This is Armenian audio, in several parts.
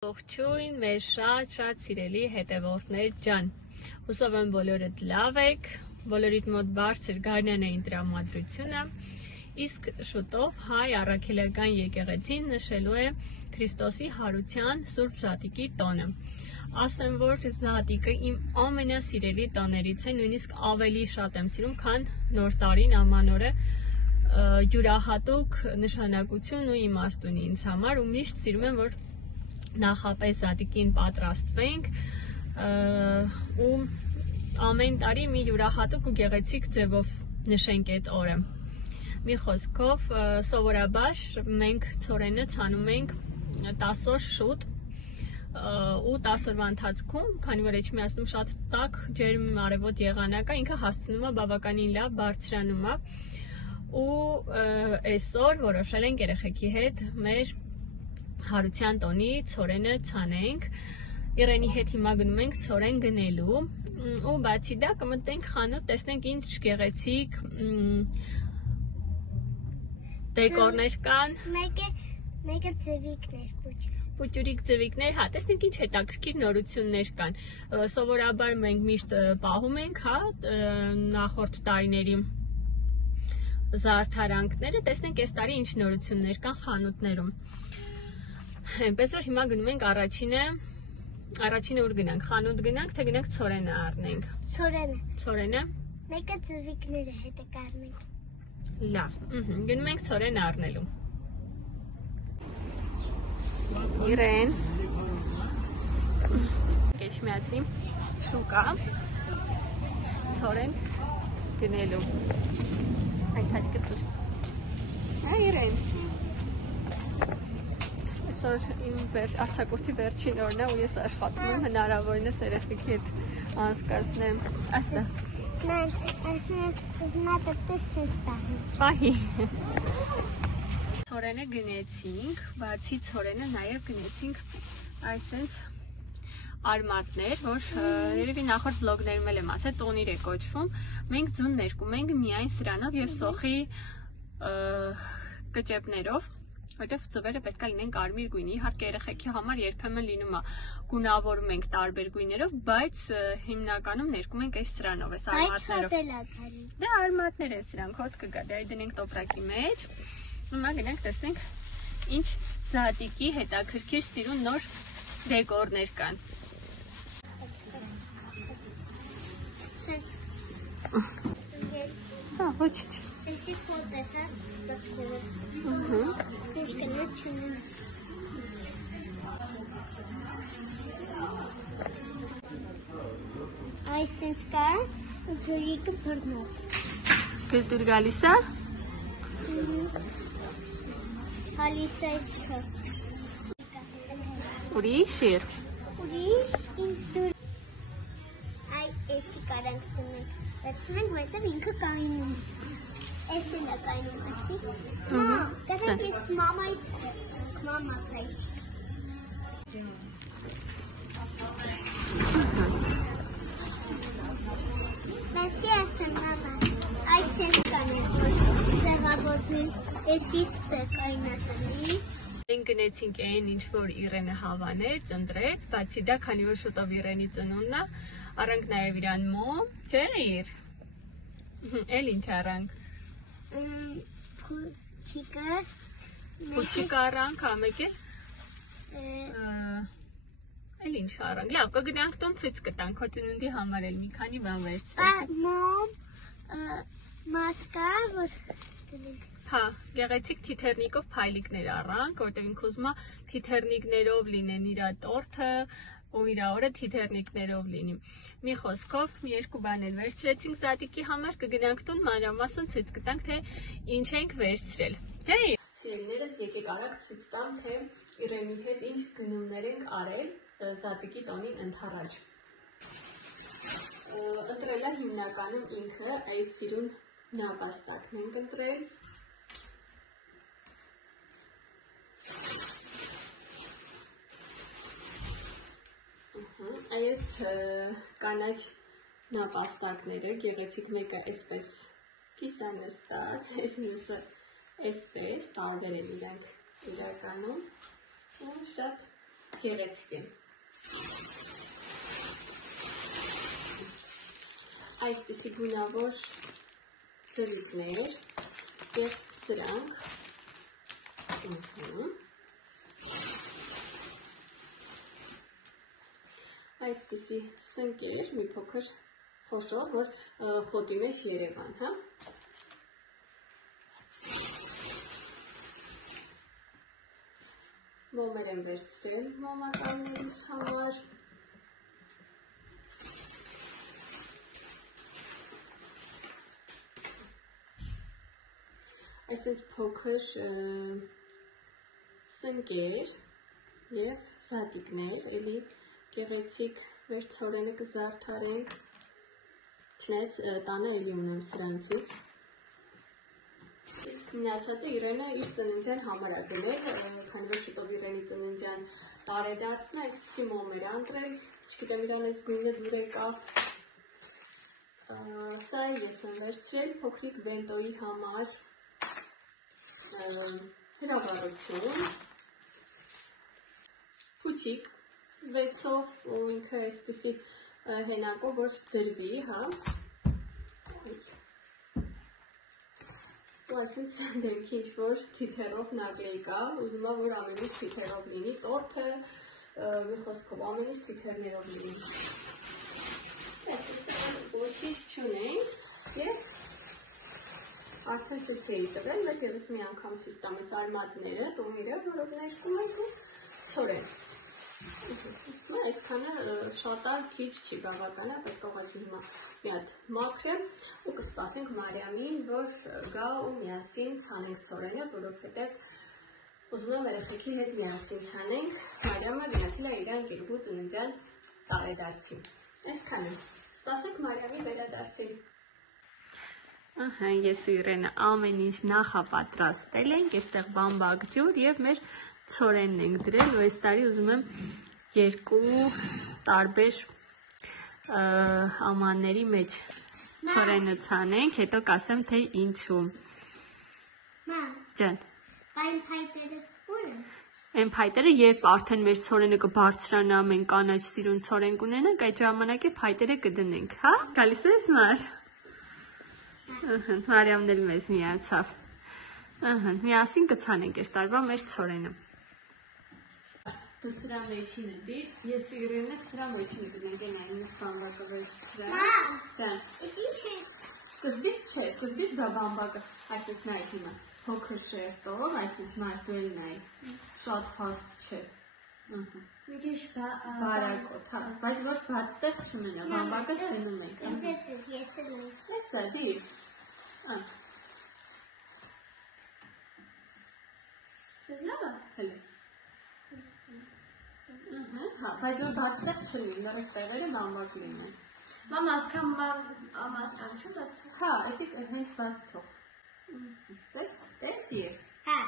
Ողջույն, մեր շատ սիրելի հետևորդներ ջան, հուսով եմ բոլորդ լավ եք, բոլորիդ մոտ բարձր գարնանային տրամադրությունը, իսկ շուտով հայ առաքելական եկեղեցին նշելու է Քրիստոսի հարության Սուրբ Զատիկի տոնը։ Ասեմ, որ Զատիկը իմ ամենասիրելի տոներից է, նույնիսկ ավելի շատ եմ սիրում, քան Նոր տարին ամանորը, յուրահատուկ նշանակություն ու իմաստ ունի ինձ համար, ու միշտ սիրում եմ, որ նախապես Զատիկին պատրաստվենք ու ամեն տարի մի յուրահատուկ ու գեղեցիկ ձևով նշենք այդ օրը։ Մի խոսքով, սովորաբար մենք ցորենը ցանում ենք 10 օր շուտ ու 10 օրվա ընթացքում, քանի որ Էջմիածնում շատ տաք ջերմ արևոտ եղանակ է, ինքը հասցնում է բավականին լավ բարձրանում է, ու այսօր որոշել ենք երեխեքի հետ մեր հարության տոնի ցորենը ցանենք, Իրենի հետ հիմա գնում ենք ցորեն գնելու, ու բացի դա կմտնենք խանութ, տեսնենք ինչ գեղեցիկ դեկորներ կան, մեկը ձևիկներ, պուճուրիկ ձևիկներ, հա, տեսնենք ինչ հետաքրքիր նորություններ կան, սովորաբար մենք միշտ պահում ենք, հա, նախորդ տարիների զարդարանքները, տեսնենք այս տարի ինչ նորություններ կան խանութներում։ Այնպես որ հիմա գնում ենք առաջինը ուր գնանք, խանութ գնանք, թե գնանք ցորենը առնենք։ Ցորենը։ Մեկը ձևիկները հետ կառնենք։ Լավ, գնում ենք ցորենը առնելու։ Իրեն։ Էջմիածնի շուկա ցորեն գնելու։ Այդ հաճկը դուր։ Հա Իրեն։ Այսօր իմ արձակուրդի վերջին օրն է ու ես աշխատում եմ, հնարավորինս երեխեքի հետ անցկացնեմ։ Ասա։ Mən ուզում եմ դեպտուշնից պահի։ Ցորենը գնեցինք, բացի ցորենը նաև գնեցինք այսպես արմատներ, որ երևի նախորդ վլոգներում էլ եմ ասել, տոնիր է կոչվում, մենք ձուն ներկում ենք միայն սրանով և սոխի կճեպներով, որտեղ ծվերը պետք է լինեն կարմիր գույնի, իհարկե երեխեքի համար երբեմն լինում է գունավորում ենք տարբեր գույներով, բայց հիմնականում ներկում ենք այս սրանով, այս արմատներով։ Դա արմատներ է սրանք, հոտ կգա, դա դնենք տոպրակի մեջ, հիմա գնանք տեսնենք ինչ Զատիկի հետաքրքիր սիրուն նոր դեկորներ կան։ Ոչ չի։ Էսի խոտ է, հա, ստացվեց։ Ինչ կնես չունես։ Այսինց կա ձորիկը բրնոց։ Կեզ դուր գալիս է։ Հալիս է չը։ Ուրիշ իր։ Ուրիշ ինձ դուր։ Այ էսի կարանք դնենք։ Վերցնենք, որտեղ ինքը կայնում։ Էսին է կայնում, էսի։ Տեսեք ես մամայից վերցնենք, մամասայից։ Մեսի ասեմ, մամա, այս ես կանեմ, որ ձևավորվին, էսի ստե կայնասնի։ Մենք գնեցինք այն ինչ որ Իրենը հավանեց, ընտրեց, բացի դա, քանի որ շուտով Իրենի ծնունդն է, առանք նաև իրան մոմ, չէ իր, էլ ինչ առանք։ Փուչիկը առանք, ամեկ էլ ինչ առանք, լավ, կգնանք տոն ցույց կտանք, հո ծնունդի համար էլ մի քանի բան վերցրեցինք։ Մոմ, մասկա, որ դնենք։ Հա, գեղեցիկ թիթեռնիկով փայլիկներ առանք, որտեղ ինք ուզում է թիթեռնիկներով լինեն իր տորթը ու իր օրը թիթեռնիկներով լինի։ Մի խոսքով, մի երկու բան էլ վերցրեցինք Զատիկի համար, կգնանք տուն մանրամասն ցույց կտանք, թե ինչ ենք վերցրել։ Չէ՞։ Սիրելիներս, եկեք արագ ցույց տամ, թե Իրենի հետ ինչ գնումներ ենք արել Զատիկի տոնին ընդառաջ։ Ընտրել է հիմնականում ինքը այս սիրուն նապաստակն ենք ընտրել։ Այս կանաչ նապաստակները, գեղեցիկ մեկը այսպես կիսանստած, այս մյուսը այսպես, տարբեր են իրանք իրականում, ու շատ գեղեցիկ են։ Այսպիսի գունավոր ձրիկներ և սրանք այսպիսի սնկեր, մի փոքր խոշոր, որ խոտի մեջ երևան, հա։ Մոմեր եմ վերցրել մոմականներիս համար։ Այսպես փոքր սնկեր և զատիկներ, էլի գեղեցիկ վերցորենը կզարդարենք, չնայած տանը էլի ունեմ սրանցից։ Իսկ մնացածը Իրենը իր ծննդյան համար է դնել, քանի որ շուտով Իրենի ծննդյան տարեդարձն է, այսպիսի մոմեր անդրել, չգիտեմ իրանից գույնը դուր եկավ։ Սա ես եմ վերցրել փոքրիկ բենտոյի համար հրավառություն, փուչիկ 6-ով ու ինքը այսպիսի հենակով, որ դրվի, հա։ Ու այսինց դեմքի ինչ-որ թիթերով նագլեյկա, ուզում է, որ ամենից թիթերով լինի, տորթը, մի խոսքով, ամենից թիթերներով լինի։ Ոչինչ չունենք և արդեն ցույց էի տվել, բայց ևս մի անգամ ցույց տամ այս արմատները, տումիրը, որով ներկում ենք ու ցորեն։ Այսքանը շատար քիչ չի բավական է, պետք է ուղղակի հիմա մի հատ մաքրեմ ու կսպասենք Մարիամին, որ գա ու միասին ցանենք ցորենը, որովհետև ուզում եմ երեխեքի հետ միասին ցանենք։ Մարիամը գնացել է իր ընկերուհու ծննդյան տարեդարձին։ Այսքանը։ Սպասենք Մարիամի վերադարձին։ Ահա, ես ու Իրենը ամեն ինչ նախապատրաստել ենք, այստեղ բամբակ ջուր և մեր ցորենն ենք դրել ու այս տարի ուզում եմ երկու տարբեր ամանների մեջ ցորենը ցանենք, հետո կասեմ, թե ինչու։ Մամ, ջան, այն փայտերը ուր են։ Այն փայտերը, երբ արդեն մեր ցորենը կբարձրանա, մենք կանաչ սիրուն ցորեն կունենանք, այդ ժամանակ է փայտերը կդնենք, հա։ Գալիս ես մար։ Մարիամն էլ մեզ միացավ։ Միասին կցանենք այս տարվա մեր ցորենը։ Սրա մեջինը դիր, ես Իրենը սրա մեջինը դնենք, այն այնս բամբակը վերցրել։ Մամ, Ջան, ես ինչ է։ սկզբից չէ, սկզբից դա բամբակը, այսպես նայ հիմա, փոքր շերտով, այսպես մարտուել նայ, շատ հաստ չէ։ Մի քիչ բարակոտ, հա, բայց ոչ բաց տեղ չմնա, բամբակը դնում ենք։ Ես եմ։ Էսա դիր։ Ես լավ է։ Հələ։ Հա, բայց որ բաց տեղ չլինի, լրիվ տեղերը բամբակ լինեն։ Մամ, ասքան ամասքան չու բաց։ Հա, էդիկ հենց բաց թող։ Տես եկ։ Հա։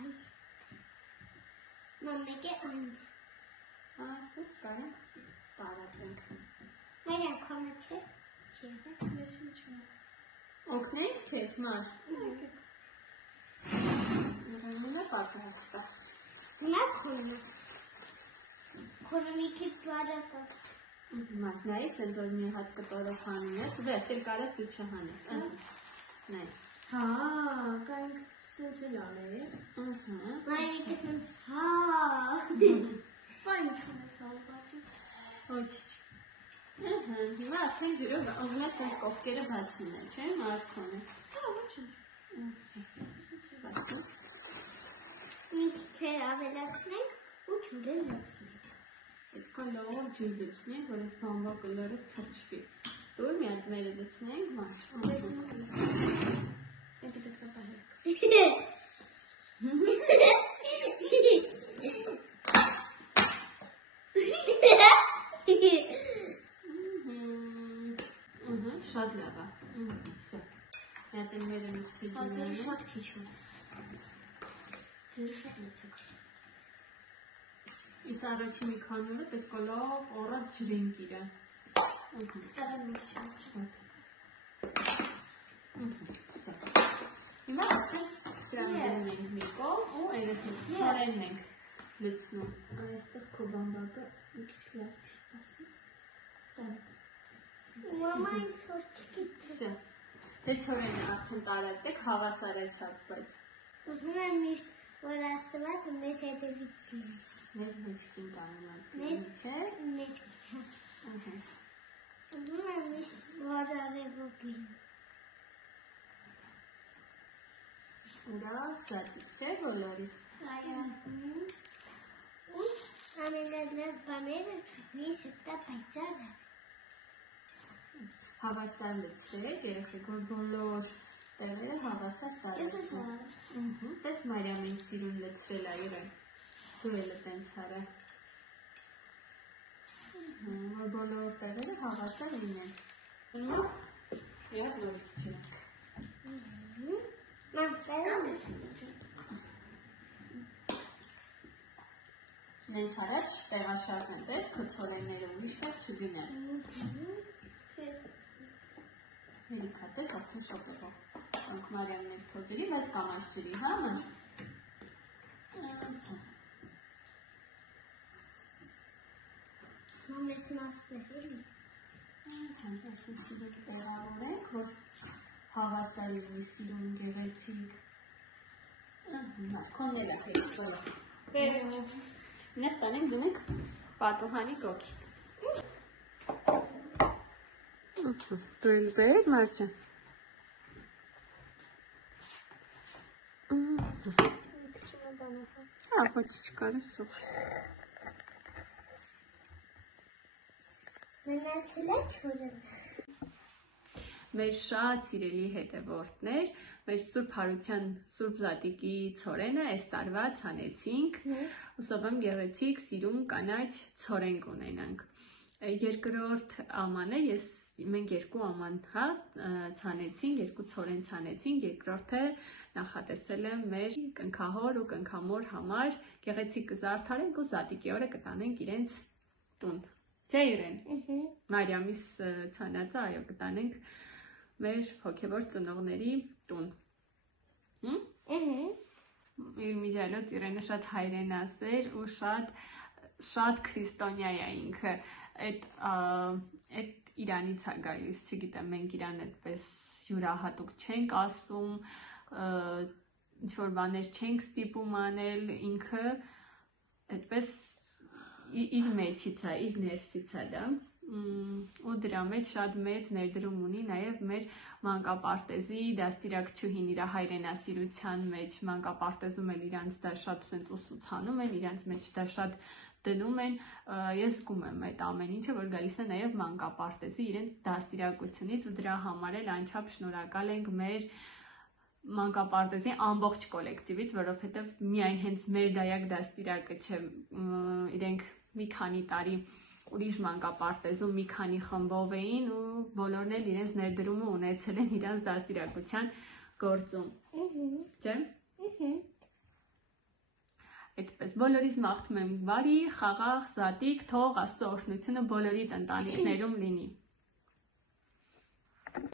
Այս։ Մամ, մեկ է այն։ Ասես կարեմ տարածենք։ Մեր ակամը չէ։ Ես ինչ մա։ Օգնենք քեզ, մար։ Ուրեմն է պատրաստ է։ Նա քոնը։ Քոնը մի քիչ բարակա։ Մար, նայ, սենց որ մի հատ կտորով հանում ես, վերջ, էլ կարես դու չհանես։ Նայ։ Հա, կանք սենց էլ ալե։ Մայնիկը սենց, հա։ Վայն չունեցավ բատի։ Ոչիչ։ Հիմա արդեն ջրով ուզում ես սենց կովկերը բաց լինել, չէ՞, մարկոնը։ Հա, ոչինչ։ Բացի։ Մի քիչ ավելացնենք ու ջուրը լցնենք։ Պետք է լավ ջուր լցնենք, որ այս բամբակը լրիվ թրջվի։ Դուր մի հատ մերը լցնենք, մար։ Ես ու լցնենք։ Էդի պետք է պահենք։ Շատ լավ է։ Սա։ Մի հատ էլ մերը լցի ջուրը։ Հազարը շատ քիչ է։ Ձերը շատ լցեք։ Իս առաջին մի քանի օրը պետք է լավ առած ջրենք իրան։ Ստավեմ մի քիչ լցրեմ։ Հիմա արդեն սրան դնում ենք մի կողմ ու երեխեք ցորենն ենք լցնում։ Այստեղ քո բամբակը մի քիչ լավ չսպասի։ Մամա ինձ հորչիկից Սա։ Դե ցորենը արդեն տարածեք, հավասար է չափ, բայց ուզում եմ միշտ, որ Աստված մեր հետևից լինի։ մեր մեջքին կանոնացնի, չէ՞։ Մեջքին։ Ահա։ Ուզում եմ միշտ, որ արևոտ լինի։ Ուրախ, զատիկ, չէ՞ բոլորիս։ Այո։ Ու ամենալավ բաները միշտ տա պայծառ է։ Հավասար լցրեք, երեխեք, որ բոլոր տեղերը հավասար տարածում։ Պես Մարիամին սիրուն լցրել ա եղել, դու էլ տենց հարը։ Որ բոլոր տեղերը հավասար լինեն։ Եվ նորից չենք։ Մամ, պերամ ես։ Նենց հարաճ տեղաշարժ են տես, քցորենները ուրիշ տեղ չգնեն։ Հերիքա տես, արդեն շոպետով։ Անք Մարիամներ քոջերի, բայց կամաս ջրի, հա մն։ Մամ ես մասներ էլի։ Այսին սիրեք տեղավորենք, որ հավասար լինի սիրուն գեղեցիկ։ Քոննելա հերիք, բոլոր։ Նես տանենք դունենք պատուհանի կոքի։ Դու էլ բերեք, Մարջան։ Ոչ չկարես սուխս։ Մնացել է չորեն։ Մեր շատ սիրելի հետևորդներ, մեր Սուրբ Հարության Սուրբ Զատիկի ցորենը այս տարվա ցանեցինք, հուսով եմ գեղեցիկ սիրուն կանաչ ցորեն կունենանք։ Երկրորդ ամանը մենք երկու աման ցանեցինք, երկու ցորեն ցանեցինք, երկրորդը նախատեսել եմ մեր կնքահոր ու կնքամոր համար գեղեցիկ կզարդարենք ու Զատիկի օրը կտանենք իրենց տուն։ Չէ՞ Իրեն։ Մարիամիս ցանածը այո կտանենք մեր հոգևոր ծնողների տուն։ Միջալոց Իրենը շատ հայրենասեր ու շատ քրիստոնյա է ինքը, այդ իրանից է գալիս, չգիտեմ, մենք իրան այդպես յուրահատուկ չենք ասում, ինչ-որ բաներ չենք ստիպում անել, ինքը այդպես իր մեջից է, իր ներսից է դա, ու դրա մեջ շատ մեծ ներդրում ունի նաև մեր մանկապարտեզի դաստիարակչուհին իր հայրենասիրության մեջ, մանկապարտեզում էլ իրանց դա շատ սենց ուսուցանում են, իրանց մեջ դա շատ դնում են, ես զգում եմ այդ ամեն ինչը, որ գալիս է նաև մանկապարտեզի իրենց դաստիարակությունից ու դրա համար էլ անչափ շնորհակալ ենք մեր մանկապարտեզի ամբողջ կոլեկտիվից, որովհետև միայն հենց մեր դայակ դաստիարակը չէ, իրենք մի քանի տարի ուրիշ մանկապարտեզում մի քանի խմբով էին ու բոլորն էլ իրենց ներդրումը ունեցել են իրենց դաստիարակության գործում։ Չէ՞։ Այդպես բոլորիս մաղթում եմ բարի, խաղաղ, զատիկ, թող Աստծո օրհնությունը բոլորի ընտանիքներում լինի։